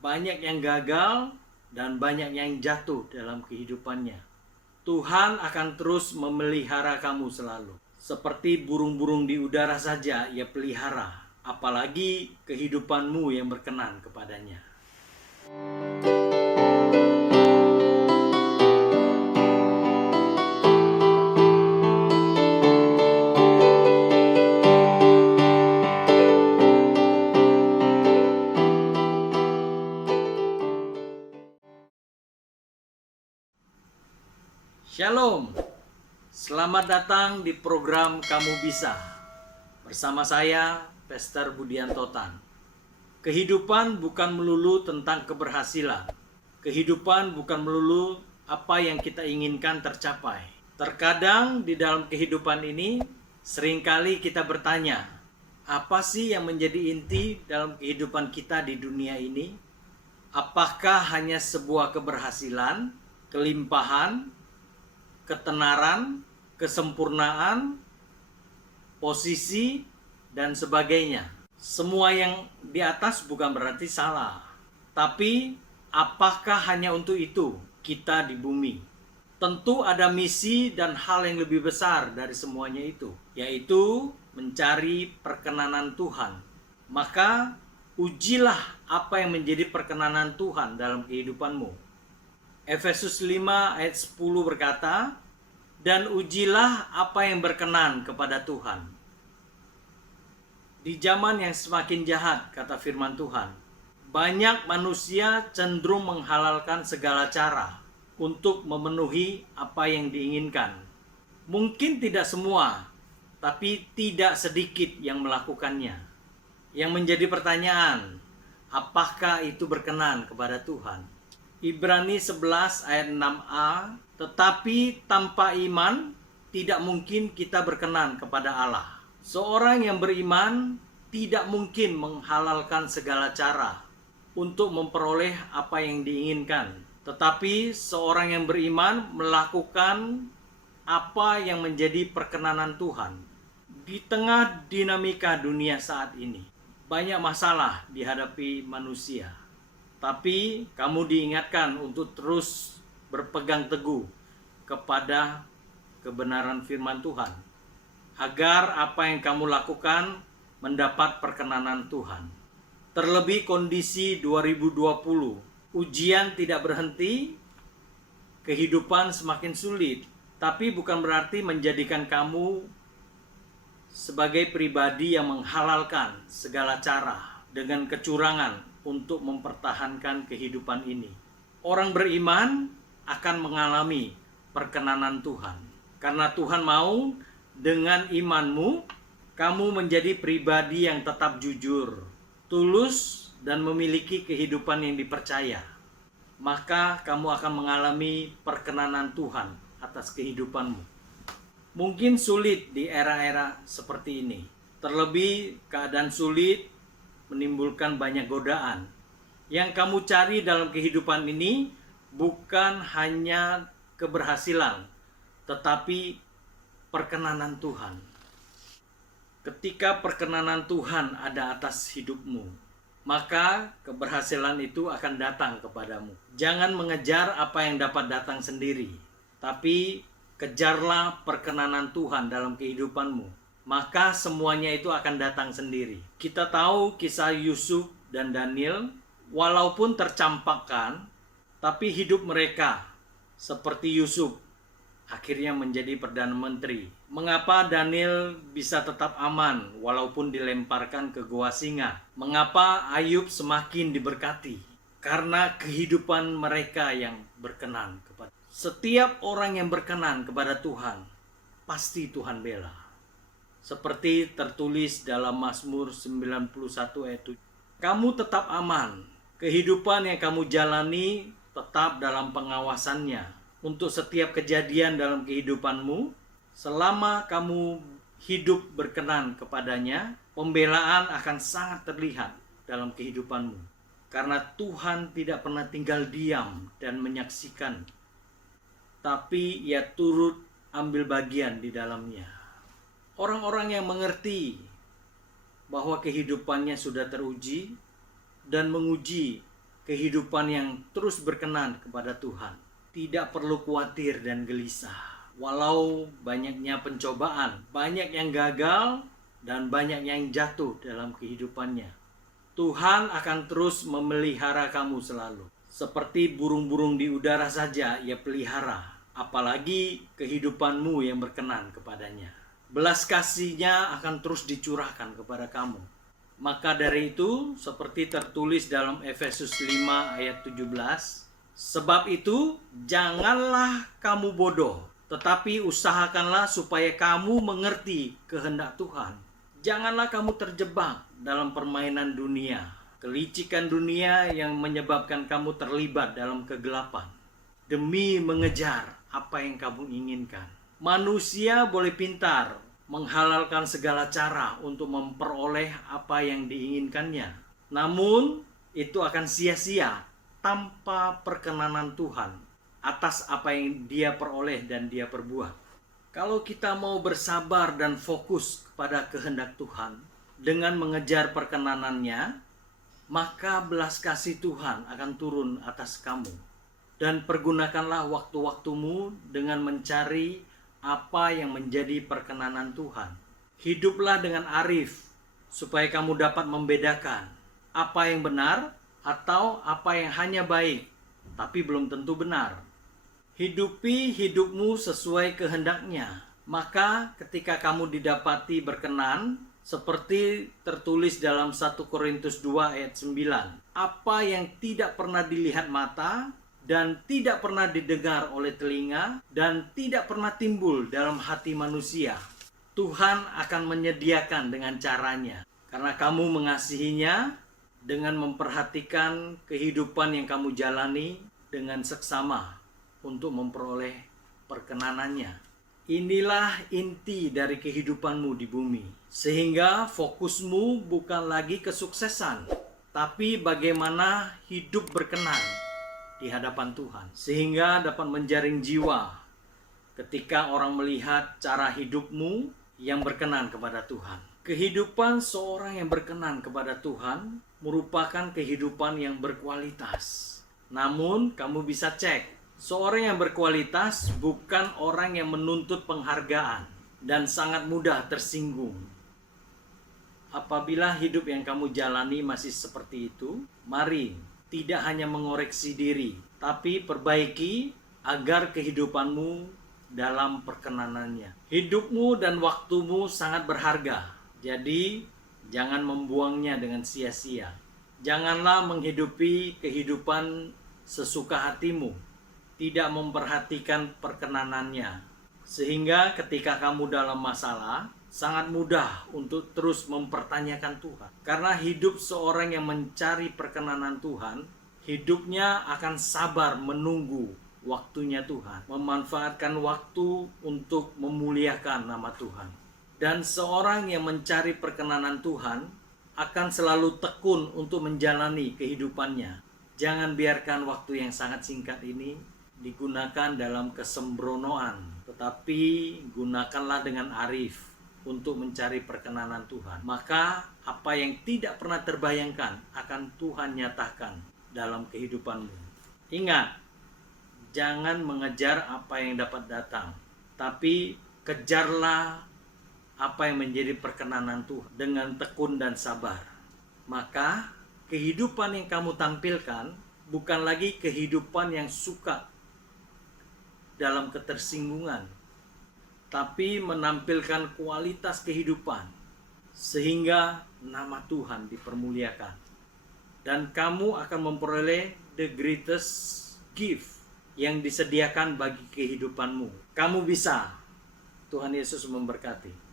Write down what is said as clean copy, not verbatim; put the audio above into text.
Banyak yang gagal dan banyak yang jatuh dalam kehidupannya. Tuhan akan terus memelihara kamu selalu. Seperti burung-burung di udara saja ia pelihara, apalagi kehidupanmu yang berkenan kepadanya. Shalom, selamat datang di program Kamu Bisa. Bersama saya, Pastor Budianto Tan. Kehidupan bukan melulu tentang keberhasilan. Kehidupan bukan melulu apa yang kita inginkan tercapai. Terkadang di dalam kehidupan ini, seringkali kita bertanya, apa sih yang menjadi inti dalam kehidupan kita di dunia ini? Apakah hanya sebuah keberhasilan, kelimpahan, ketenaran, kesempurnaan, posisi, dan sebagainya. Semua yang di atas bukan berarti salah. Tapi, apakah hanya untuk itu kita di bumi? Tentu ada misi dan hal yang lebih besar dari semuanya itu, yaitu mencari perkenanan Tuhan. Maka, ujilah apa yang menjadi perkenanan Tuhan dalam kehidupanmu. Efesus 5 ayat 10 berkata, dan ujilah apa yang berkenan kepada Tuhan. Di zaman yang semakin jahat, kata firman Tuhan, banyak manusia cenderung menghalalkan segala cara untuk memenuhi apa yang diinginkan. Mungkin tidak semua, tapi tidak sedikit yang melakukannya. Yang menjadi pertanyaan, apakah itu berkenan kepada Tuhan? Ibrani 11 ayat 6a, tetapi tanpa iman tidak mungkin kita berkenan kepada Allah. Seorang yang beriman tidak mungkin menghalalkan segala cara untuk memperoleh apa yang diinginkan. Tetapi seorang yang beriman melakukan apa yang menjadi perkenanan Tuhan. Di tengah dinamika dunia saat ini, banyak masalah dihadapi manusia. Tapi kamu diingatkan untuk terus berpegang teguh kepada kebenaran firman Tuhan, agar apa yang kamu lakukan mendapat perkenanan Tuhan. Terlebih kondisi 2020, ujian tidak berhenti, kehidupan semakin sulit, tapi bukan berarti menjadikan kamu sebagai pribadi yang menghalalkan segala cara dengan kecurangan untuk mempertahankan kehidupan ini. Orang beriman akan mengalami perkenanan Tuhan. Karena Tuhan mau dengan imanmu, kamu menjadi pribadi yang tetap jujur, tulus, dan memiliki kehidupan yang dipercaya. Maka kamu akan mengalami perkenanan Tuhan atas kehidupanmu. Mungkin sulit di era-era seperti ini. Terlebih keadaan sulit menimbulkan banyak godaan. Yang kamu cari dalam kehidupan ini bukan hanya keberhasilan, tetapi perkenanan Tuhan. Ketika perkenanan Tuhan ada atas hidupmu, maka keberhasilan itu akan datang kepadamu. Jangan mengejar apa yang dapat datang sendiri, tapi kejarlah perkenanan Tuhan dalam kehidupanmu. Maka semuanya itu akan datang sendiri. Kita tahu kisah Yusuf dan Daniel, walaupun tercampakkan, tapi hidup mereka seperti Yusuf akhirnya menjadi Perdana Menteri. Mengapa Daniel bisa tetap aman walaupun dilemparkan ke gua singa? Mengapa Ayub semakin diberkati? Karena kehidupan mereka yang berkenan kepada. Setiap orang yang berkenan kepada Tuhan, pasti Tuhan bela. Seperti tertulis dalam Mazmur 91 ayat 7. Kamu tetap aman. Kehidupan yang kamu jalani tetap dalam pengawasannya. Untuk setiap kejadian dalam kehidupanmu, selama kamu hidup berkenan kepadanya, pembelaan akan sangat terlihat dalam kehidupanmu. Karena Tuhan tidak pernah tinggal diam dan menyaksikan, tapi Ia turut ambil bagian di dalamnya. Orang-orang yang mengerti bahwa kehidupannya sudah teruji dan menguji kehidupan yang terus berkenan kepada Tuhan. Tidak perlu khawatir dan gelisah. Walau banyaknya pencobaan, banyak yang gagal, dan banyak yang jatuh dalam kehidupannya, Tuhan akan terus memelihara kamu selalu. Seperti burung-burung di udara saja Ia pelihara, apalagi kehidupanmu yang berkenan kepadanya. Belas kasih-Nya akan terus dicurahkan kepada kamu. Maka dari itu, seperti tertulis dalam Efesus 5 ayat 17, sebab itu janganlah kamu bodoh, tetapi usahakanlah supaya kamu mengerti kehendak Tuhan. Janganlah kamu terjebak dalam permainan dunia, kelicikan dunia yang menyebabkan kamu terlibat dalam kegelapan, demi mengejar apa yang kamu inginkan. Manusia boleh pintar menghalalkan segala cara untuk memperoleh apa yang diinginkannya. Namun, itu akan sia-sia tanpa perkenanan Tuhan atas apa yang Dia peroleh dan Dia perbuat. Kalau kita mau bersabar dan fokus kepada kehendak Tuhan dengan mengejar perkenanannya, maka belas kasih Tuhan akan turun atas kamu. Dan pergunakanlah waktu-waktumu dengan mencari apa yang menjadi perkenanan Tuhan. Hiduplah dengan arif, supaya kamu dapat membedakan apa yang benar atau apa yang hanya baik, tapi belum tentu benar. Hidupi hidupmu sesuai kehendaknya. Maka ketika kamu didapati berkenan, seperti tertulis dalam 1 Korintus 2 ayat 9, apa yang tidak pernah dilihat mata, dan tidak pernah didengar oleh telinga, dan tidak pernah timbul dalam hati manusia, Tuhan akan menyediakan dengan caranya. Karena kamu mengasihinya dengan memperhatikan kehidupan yang kamu jalani dengan seksama untuk memperoleh perkenanannya. Inilah inti dari kehidupanmu di bumi. Sehingga fokusmu bukan lagi kesuksesan, tapi bagaimana hidup berkenan di hadapan Tuhan. Sehingga dapat menjaring jiwa ketika orang melihat cara hidupmu yang berkenan kepada Tuhan. Kehidupan seorang yang berkenan kepada Tuhan merupakan kehidupan yang berkualitas. Namun kamu bisa cek, seorang yang berkualitas bukan orang yang menuntut penghargaan dan sangat mudah tersinggung. Apabila hidup yang kamu jalani masih seperti itu, mari tidak hanya mengoreksi diri, tapi perbaiki agar kehidupanmu dalam perkenanannya. Hidupmu dan waktumu sangat berharga, jadi jangan membuangnya dengan sia-sia. Janganlah menghidupi kehidupan sesuka hatimu, tidak memperhatikan perkenanannya, sehingga ketika kamu dalam masalah sangat mudah untuk terus mempertanyakan Tuhan. Karena hidup seorang yang mencari perkenanan Tuhan, hidupnya akan sabar menunggu waktunya Tuhan, memanfaatkan waktu untuk memuliakan nama Tuhan. Dan seorang yang mencari perkenanan Tuhan akan selalu tekun untuk menjalani kehidupannya. Jangan biarkan waktu yang sangat singkat ini digunakan dalam kesembronoan, tetapi gunakanlah dengan arif untuk mencari perkenanan Tuhan. Maka apa yang tidak pernah terbayangkan akan Tuhan nyatakan dalam kehidupanmu. Ingat, jangan mengejar apa yang dapat datang, tapi kejarlah apa yang menjadi perkenanan Tuhan dengan tekun dan sabar. Maka kehidupan yang kamu tampilkan bukan lagi kehidupan yang suka dalam ketersinggungan, tapi menampilkan kualitas kehidupan sehingga nama Tuhan dipermuliakan. Dan kamu akan memperoleh the greatest gift yang disediakan bagi kehidupanmu. Kamu bisa. Tuhan Yesus memberkati.